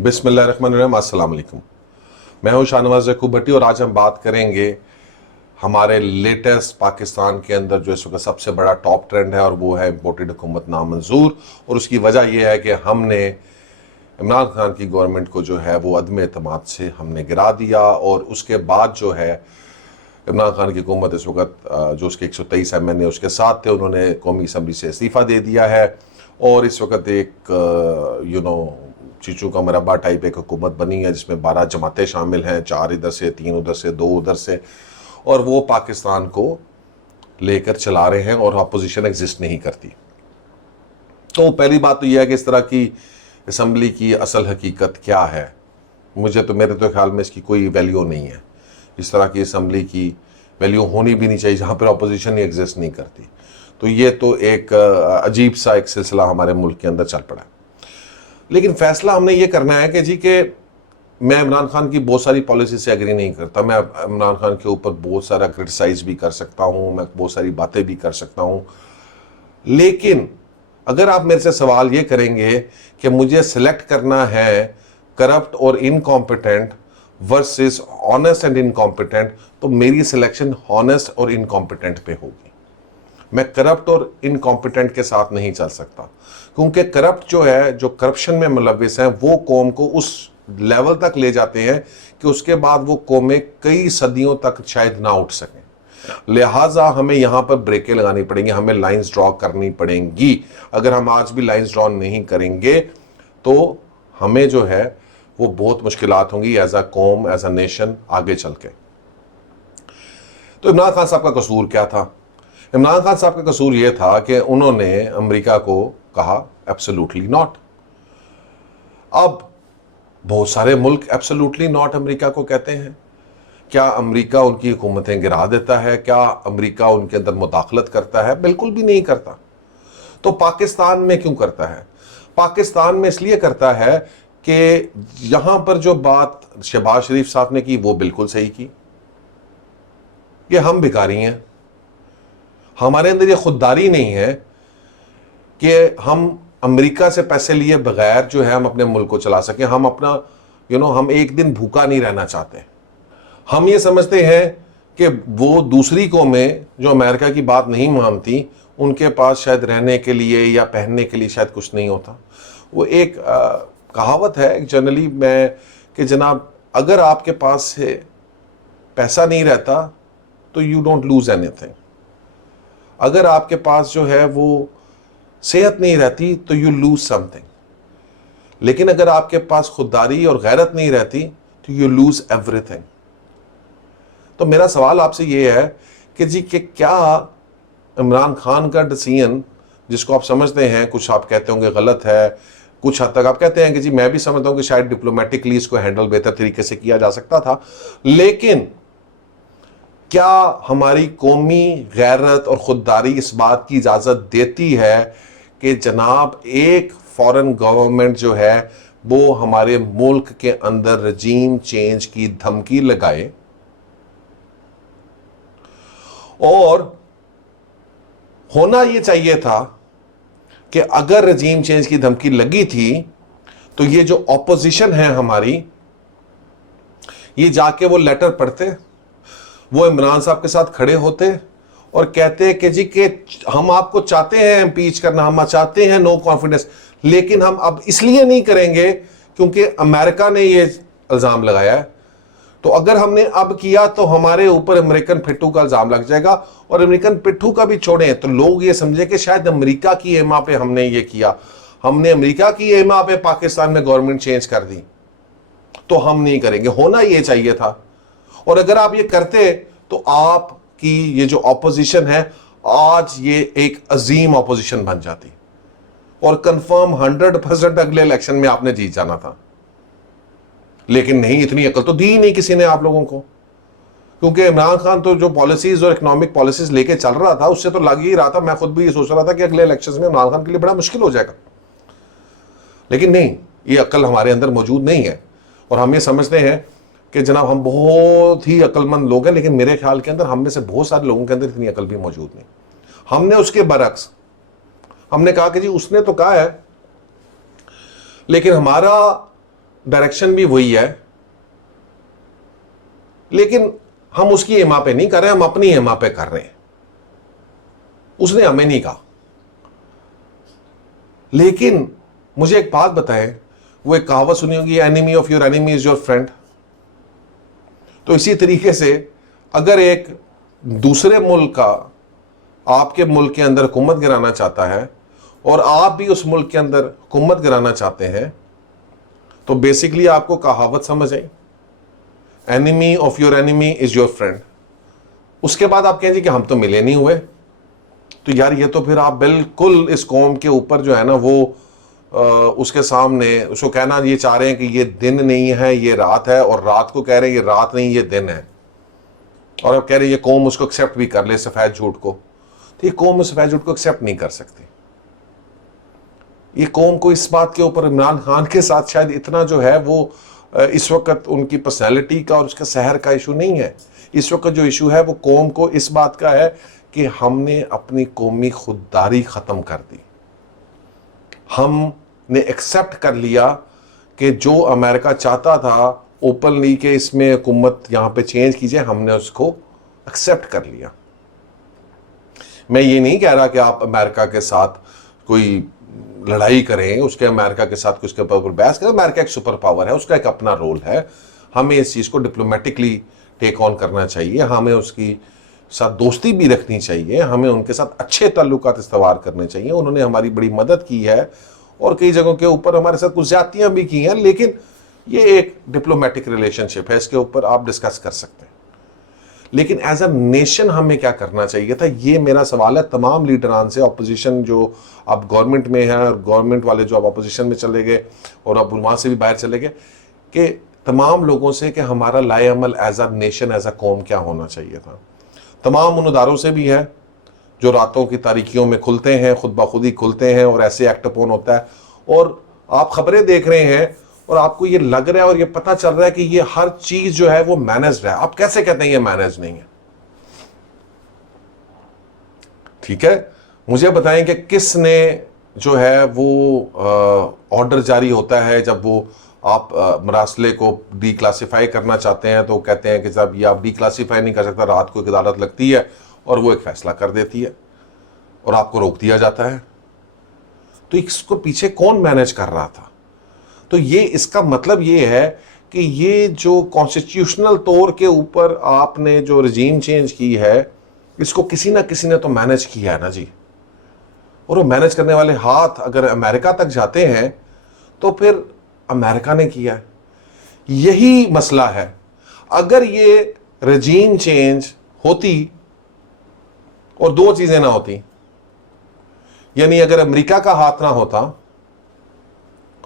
बिस्मिल्लाहिर्रहमानिर्रहीम, अस्सलाम वालेकुम। मैं हूं शाहनवाज यकूब भट्टी और आज हम बात करेंगे हमारे लेटेस्ट पाकिस्तान के अंदर जो इस वक्त सबसे बड़ा टॉप ट्रेंड है और वो है इम्पोर्टेड हुकूमत नामंजूर। और उसकी वजह यह है कि हमने इमरान खान की गवर्नमेंट को जो है वो अदम एतमाद से हमने गिरा दिया और उसके बाद जो है इमरान खान की हुकूमत इस वक्त जो उसके 123 MNA उसके साथ थे उन्होंने कौमी असम्बली से इस्तीफ़ा दे दिया है और इस वक्त एक चीचू का मरबा टाइप एक हुकूमत बनी है जिसमें 12 जमातें शामिल हैं, 4 इधर से, 3 उधर से, 2 उधर से, और वो पाकिस्तान को लेकर चला रहे हैं और अपोजिशन एग्जिस्ट नहीं करती। तो पहली बात तो यह है कि इस तरह की असम्बली की असल हकीकत क्या है। मेरे तो ख्याल में इसकी कोई वैल्यू नहीं है। इस तरह की असम्बली की वैल्यू होनी भी नहीं चाहिए जहाँ पर अपोजिशन ही एग्जिस्ट नहीं करती। तो ये तो एक अजीब सा एक सिलसिला हमारे मुल्क के अंदर चल पड़ा है। लेकिन फैसला हमने ये करना है कि जी कि मैं इमरान खान की बहुत सारी पॉलिसी से एग्री नहीं करता। मैं इमरान खान के ऊपर बहुत सारा क्रिटिसाइज भी कर सकता हूँ, मैं बहुत सारी बातें भी कर सकता हूँ, लेकिन अगर आप मेरे से सवाल ये करेंगे कि मुझे सिलेक्ट करना है करप्ट और incompetent versus honest and incompetent, तो मेरी सिलेक्शन ऑनेस्ट और इनकॉम्पिटेंट पे होगी। मैं करप्ट और इनकॉम्पिटेंट के साथ नहीं चल सकता, क्योंकि करप्ट जो है, जो करप्शन में मुलविस हैं, वो कौम को उस लेवल तक ले जाते हैं कि उसके बाद वो कौमें कई सदियों तक शायद ना उठ सकें। लिहाजा हमें यहाँ पर ब्रेकें लगानी पड़ेंगी, हमें लाइंस ड्रॉ करनी पड़ेंगी। अगर हम आज भी लाइंस ड्रॉ नहीं करेंगे तो हमें जो है वो बहुत मुश्किलात होंगी एज अ कौम, एज अ नेशन आगे चल के। तो इमरान खान साहब का कसूर क्या था? इमरान खान साहब का कसूर यह था कि उन्होंने अमेरिका को कहा एब्सोल्युटली नॉट। अब बहुत सारे मुल्क एब्सोल्युटली नॉट अमेरिका को कहते हैं। क्या अमेरिका उनकी हुकूमतें गिरा देता है? क्या अमेरिका उनके अंदर मुदाखलत करता है? बिल्कुल भी नहीं करता। तो पाकिस्तान में क्यों करता है? पाकिस्तान में इसलिए करता है कि यहां पर जो बात शहबाज शरीफ साहब ने की वो बिल्कुल सही की। ये हम भिखारी हैं, हमारे अंदर ये खुददारी नहीं है कि हम अमेरिका से पैसे लिए बगैर जो है हम अपने मुल्क को चला सकें। हम अपना हम एक दिन भूखा नहीं रहना चाहते। हम ये समझते हैं कि वो दूसरी कौमें जो अमेरिका की बात नहीं मानती, उनके पास शायद रहने के लिए या पहनने के लिए शायद कुछ नहीं होता। वो एक कहावत है जनरली में कि जनाब, अगर आपके पास से पैसा नहीं रहता तो यू डोंट लूज एनीथिंग। अगर आपके पास जो है वो सेहत नहीं रहती तो यू लूज समथिंग। लेकिन अगर आपके पास खुददारी और गैरत नहीं रहती तो यू लूज एवरीथिंग। तो मेरा सवाल आपसे ये है कि जी कि क्या इमरान खान का डिसीजन, जिसको आप समझते हैं, कुछ आप कहते होंगे गलत है, कुछ हद तक आप कहते हैं कि जी मैं भी समझता हूं कि शायद डिप्लोमेटिकली इसको हैंडल बेहतर तरीके से किया जा सकता था, लेकिन क्या हमारी कौमी गैरत और खुददारी इस बात की इजाज़त देती है कि जनाब एक फॉरेन गवर्नमेंट जो है वो हमारे मुल्क के अंदर रजीम चेंज की धमकी लगाए? और होना ये चाहिए था कि अगर रजीम चेंज की धमकी लगी थी तो ये जो ऑपोजिशन है हमारी, ये जाके वो लेटर पढ़ते, वो इमरान साहब के साथ खड़े होते और कहते कि जी कि हम आपको चाहते हैं इम्पीच करना, हम चाहते हैं नो कॉन्फिडेंस, लेकिन हम अब इसलिए नहीं करेंगे क्योंकि अमेरिका ने ये इल्ज़ाम लगाया है। तो अगर हमने अब किया तो हमारे ऊपर अमेरिकन पिट्ठू का इल्ज़ाम लग जाएगा, और अमेरिकन पिट्ठू का भी छोड़ें तो लोग ये समझे कि शायद अमेरिका की एमा पे हमने ये किया, हमने अमेरिका की एमा पे पाकिस्तान में गवर्नमेंट चेंज कर दी, तो हम नहीं करेंगे। होना ये चाहिए था। और अगर आप ये करते तो आपकी ये जो ऑपोजिशन है आज ये एक अजीम ऑपोजिशन बन जाती और कंफर्म 100% अगले इलेक्शन में आपने जीत जाना था। लेकिन नहीं, इतनी अकल तो दी ही नहीं किसी ने आप लोगों को, क्योंकि इमरान खान तो जो पॉलिसीज और इकोनॉमिक पॉलिसीज लेके चल रहा था उससे तो लग ही रहा था, मैं खुद भी ये सोच रहा था कि अगले इलेक्शन में इमरान खान के लिए बड़ा मुश्किल हो जाएगा। लेकिन नहीं, ये अकल हमारे अंदर मौजूद नहीं है और हम ये समझते हैं कि जनाब हम बहुत ही अक्लमंद लोग हैं, लेकिन मेरे ख्याल के अंदर हम में से बहुत सारे लोगों के अंदर इतनी अकल भी मौजूद नहीं। हमने उसके बरक्स हमने कहा कि जी उसने तो कहा है, लेकिन हमारा डायरेक्शन भी वही है, लेकिन हम उसकी एमा पे नहीं कर रहे, हम अपनी एमा पे कर रहे हैं। उसने हमें नहीं कहा। लेकिन मुझे एक बात बताएं, वो एक कहावत सुनी होगी, enemy of your enemy is your friend. तो इसी तरीके से अगर एक दूसरे मुल्क का आपके मुल्क के अंदर हुकूमत गिराना चाहता है और आप भी उस मुल्क के अंदर हुकूमत गिराना चाहते हैं, तो बेसिकली आपको कहावत समझ आई, enemy of your enemy is your friend. उसके बाद आप कहेंगे कि हम तो मिले नहीं हुए, तो यार ये तो फिर आप बिल्कुल इस कौम के ऊपर जो है ना वो उसके सामने उसको कहना ये चाह रहे हैं कि ये दिन नहीं है ये रात है, और रात को कह रहे हैं ये रात नहीं ये दिन है, और अब कह रहे हैं ये कौम उसको एक्सेप्ट भी कर ले सफेद झूठ को। तो ये कौम सफेद झूठ को एक्सेप्ट नहीं कर सकती। ये कौम को इस बात के ऊपर इमरान खान के साथ शायद इतना जो है वो इस वक्त उनकी पर्सनैलिटी का और उसका शहर का इशू नहीं है। इस वक्त जो इशू है वो कौम को इस बात का है कि हमने अपनी कौमी खुददारी ख़त्म कर दी। हमने एक्सेप्ट कर लिया कि जो अमेरिका चाहता था ओपनली के इसमें हुकूमत यहाँ पे चेंज कीजिए, हमने उसको एक्सेप्ट कर लिया। मैं ये नहीं कह रहा कि आप अमेरिका के साथ कोई लड़ाई करें, उसके अमेरिका के साथ उसके ऊपर बहस करें। अमेरिका एक सुपर पावर है, उसका एक अपना रोल है, हमें इस चीज़ को डिप्लोमेटिकली टेक ऑन करना चाहिए, हमें उसकी साथ दोस्ती भी रखनी चाहिए, हमें उनके साथ अच्छे ताल्लुकात इस्तवार करने चाहिए। उन्होंने हमारी बड़ी मदद की है और कई जगहों के ऊपर हमारे साथ कुछ ज्यादतियां भी की हैं, लेकिन ये एक डिप्लोमेटिक रिलेशनशिप है, इसके ऊपर आप डिस्कस कर सकते हैं। लेकिन एज अ नेशन हमें क्या करना चाहिए था, ये मेरा सवाल है तमाम लीडरान से। अपोजिशन जो अब गवर्नमेंट में है और गवर्नमेंट वाले जो अब अपोजिशन में चले गए और अब वहां से भी बाहर चले गए, कि तमाम लोगों से कि हमारा लाए अमल as a nation as a कौम क्या होना चाहिए था। तमाम उन इदारों से भी है जो रातों की तारीकियों में खुलते हैं, खुद ब खुद ही खुलते हैं और ऐसे एक्ट अपोन होता है, और आप खबरें देख रहे हैं और आपको ये लग रहा है और ये पता चल रहा है कि ये हर चीज जो है वो मैनेज्ड है। आप कैसे कहते हैं ये मैनेज नहीं है? ठीक है, मुझे बताएं कि किसने जो है वो ऑर्डर जारी होता है जब वो आप मरासले को डीक्लासिफाई करना चाहते हैं, तो कहते हैं कि जब ये आप डीक्लासिफाई नहीं कर सकता, रात को एक अदालत लगती है और वो एक फैसला कर देती है और आपको रोक दिया जाता है। तो इसको पीछे कौन मैनेज कर रहा था? तो ये इसका मतलब ये है कि ये जो कॉन्स्टिट्यूशनल तौर के ऊपर आपने जो रजीम चेंज की है, इसको किसी ना किसी ने तो मैनेज किया है ना जी। और वो मैनेज करने वाले हाथ अगर अमेरिका तक जाते हैं तो फिर अमेरिका ने किया है। यही मसला है। अगर ये रजीम चेंज होती और दो चीजें ना होती, यानी अगर अमेरिका का हाथ ना होता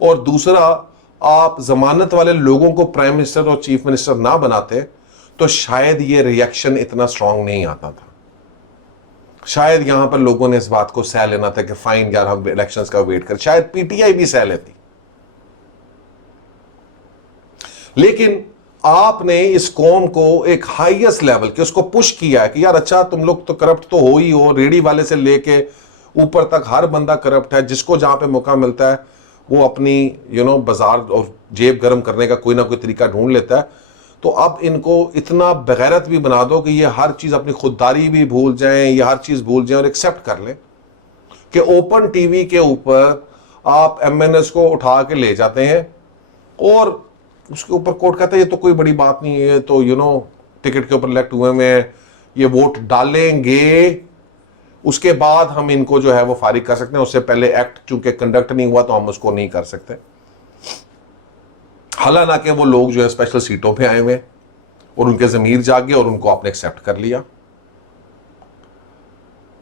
और दूसरा आप जमानत वाले लोगों को प्राइम मिनिस्टर और चीफ मिनिस्टर ना बनाते, तो शायद ये रिएक्शन इतना स्ट्रांग नहीं आता था। शायद यहां पर लोगों ने इस बात को सह लेना था कि फाइन यार हम इलेक्शंस का वेट कर, शायद पीटीआई भी सह लेती। लेकिन आपने इस कौम को एक हाईएस्ट लेवल के उसको पुश किया है कि यार अच्छा तुम लोग तो करप्ट तो हो ही हो, रेडी वाले से लेके ऊपर तक हर बंदा करप्ट है, जिसको जहां पे मौका मिलता है वो अपनी बाजार और जेब गर्म करने का कोई ना कोई तरीका ढूंढ लेता है। तो अब इनको इतना बेगैरत भी बना दो कि ये हर चीज अपनी खुददारी भी भूल जाएं, ये हर चीज भूल जाएं और एक्सेप्ट कर लें कि ओपन टीवी के ऊपर आप एमएनएस को उठा के ले जाते हैं और उसके ऊपर कोर्ट कहता है ये तो कोई बड़ी बात नहीं है, तो टिकट के ऊपर इलेक्ट हुए में ये वोट डालेंगे, उसके बाद हम इनको जो है वो फारिग कर सकते हैं। उससे पहले एक्ट चूंकि कंडक्ट नहीं हुआ तो हम उसको नहीं कर सकते। हालांकि वो लोग जो है स्पेशल सीटों पे आए हुए और उनके जमीर जाग गए और उनको आपने एक्सेप्ट कर लिया।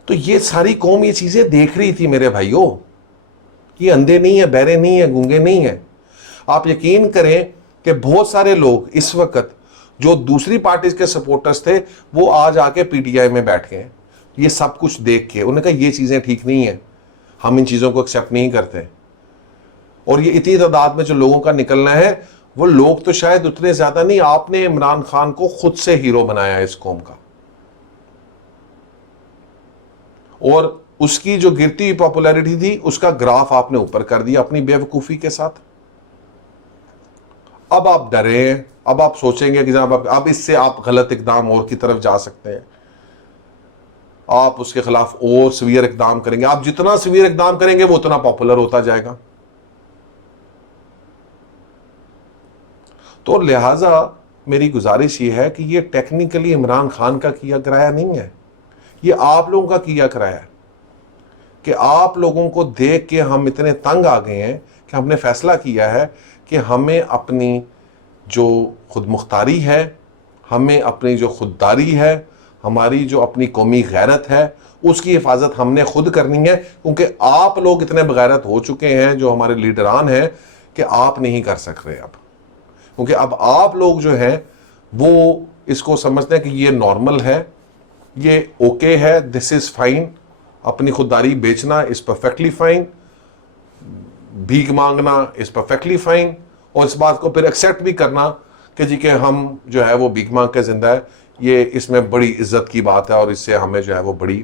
तो ये सारी कौम ये चीजें देख रही थी मेरे भाइयों। ये अंधे नहीं है, बहरे नहीं है, गूंगे नहीं है। आप यकीन करें कि बहुत सारे लोग इस वक्त जो दूसरी पार्टी के सपोर्टर्स थे वो आज आके पीटीआई में बैठ गए, ये सब कुछ देख के उन्होंने कहा ये चीजें ठीक नहीं है, हम इन चीजों को एक्सेप्ट नहीं करते। और ये इतनी तादाद में जो लोगों का निकलना है, वो लोग तो शायद उतने ज्यादा नहीं। आपने इमरान खान को खुद से हीरो बनाया इस कौम का, और उसकी जो गिरती हुई पॉपुलैरिटी थी उसका ग्राफ आपने ऊपर कर दिया अपनी बेवकूफी के साथ। अब आप डरे हैं, अब आप सोचेंगे कि जनाब अब इससे आप गलत इकदाम और की तरफ जा सकते हैं, आप उसके खिलाफ और सीवियर इकदाम करेंगे। आप जितना सीवियर इकदाम करेंगे वो उतना पॉपुलर होता जाएगा। तो लिहाजा मेरी गुजारिश ये है कि ये टेक्निकली इमरान खान का किया कराया नहीं है, ये आप लोगों का किया कराया है कि आप लोगों को देख के हम इतने तंग आ गए हैं कि हमने फैसला किया है कि हमें अपनी जो खुद मुख्तारी है, हमें अपनी जो खुददारी है, हमारी जो अपनी कौमी गैरत है, उसकी हिफाजत हमने खुद करनी है, क्योंकि आप लोग इतने बगैरत हो चुके हैं जो हमारे लीडरान हैं कि आप नहीं कर सक रहे अब, क्योंकि अब आप लोग जो हैं वो इसको समझते हैं कि ये नॉर्मल है, ये ओके है, दिस इज फाइन, अपनी खुददारी बेचना इज परफेक्टली फाइन, भीख मांगना इज परफेक्टली फाइन, और इस बात को फिर एक्सेप्ट भी करना कि जी के हम जो है वो भीख मांग के जिंदा है, ये इसमें बड़ी इज्जत की बात है और इससे हमें जो है वो बड़ी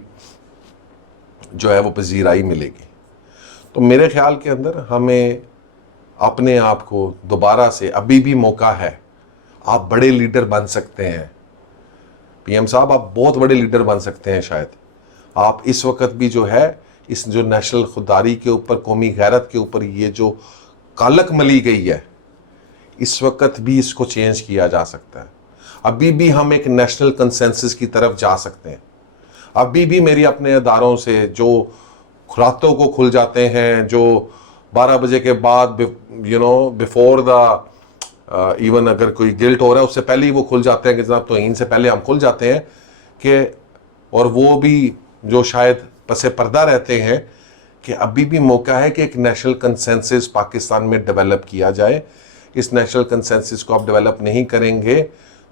जो है वो पजीराई मिलेगी। तो मेरे ख्याल के अंदर हमें अपने आप को दोबारा से, अभी भी मौका है, आप बड़े लीडर बन सकते हैं। पीएम साहब आप बहुत बड़े लीडर बन सकते हैं, शायद आप इस वक्त भी जो है इस जो नेशनल खुददारी के ऊपर, कौमी गैरत के ऊपर ये जो कालक मली गई है, इस वक्त भी इसको चेंज किया जा सकता है। अभी भी हम एक नेशनल कंसेंसस की तरफ जा सकते हैं। अभी भी मेरी अपने अदारों से जो रातों को खुल जाते हैं, जो 12 बजे के बाद बिफोर द इवन अगर कोई गिल्ट हो रहा है उससे पहले ही वो खुल जाते हैं कि जनाब तौहीन से पहले हम खुल जाते हैं कि, और वो भी जो शायद पसे पर्दा रहते हैं, कि अभी भी मौका है कि एक नेशनल कंसेंसस पाकिस्तान में डेवलप किया जाए। इस नेशनल कंसेंसस को आप डेवलप नहीं करेंगे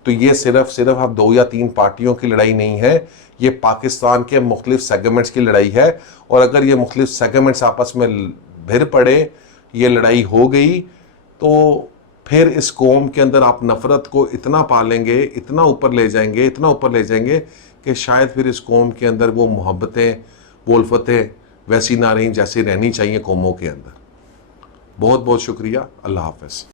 तो ये सिर्फ आप 2 या 3 पार्टियों की लड़ाई नहीं है, ये पाकिस्तान के मुख्तलिफ सेगमेंट्स की लड़ाई है। और अगर ये मुख्तलिफ सेगमेंट्स आपस में भिड़ पड़े, ये लड़ाई हो गई, तो फिर इस कौम के अंदर आप नफ़रत को इतना पालेंगे, इतना ऊपर ले जाएंगे, इतना ऊपर ले जाएंगे कि शायद फिर इस कौम के अंदर वो मोहब्बतें, वो उल्फतें वैसी ना रहीं जैसी रहनी चाहिए कौमों के अंदर। बहुत बहुत शुक्रिया। अल्लाह हाफ़िज़।